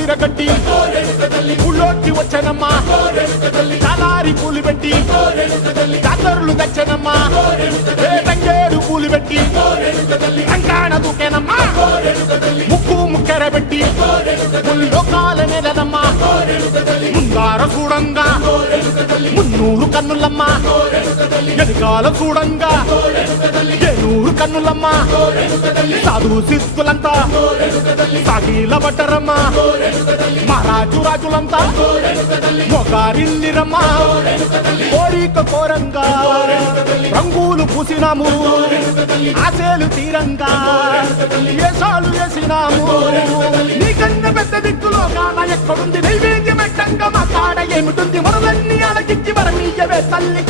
విరగట్టి ఊళ్ళోకి వచ్చనమ్మా చాలారి పూలు పెట్టి జాతరులు తెచ్చనమ్మా తంగేడు పూలు పెట్టి రంగాణ దూకేనమ్మా ముక్కు ముక్కెర పెట్టి ముల్లోకాల నెలనమ్మా ముందార చూడంగా మున్నూరు కన్నులమ్మా ఎనకాల చూడంగా ఏనూరు కన్నులమ్మా సాధు సిద్ధులంతా సాగిల పట్టరమ్మా మహారాజు రాజులంతా మొగారిల్లిరమ్మా కోరిక కోరంగా రంగులు పూసినాము ఆశలు తీరంగా ఏసాలు వేసినాము నీకన్నా పెద్ద దిక్కులో కాన ఎక్కడుంది నైవేద్యం పెట్టంగా మా కాడ ఏమిటుంది మనలన్నీ అలకించి మరమీయవే తల్లి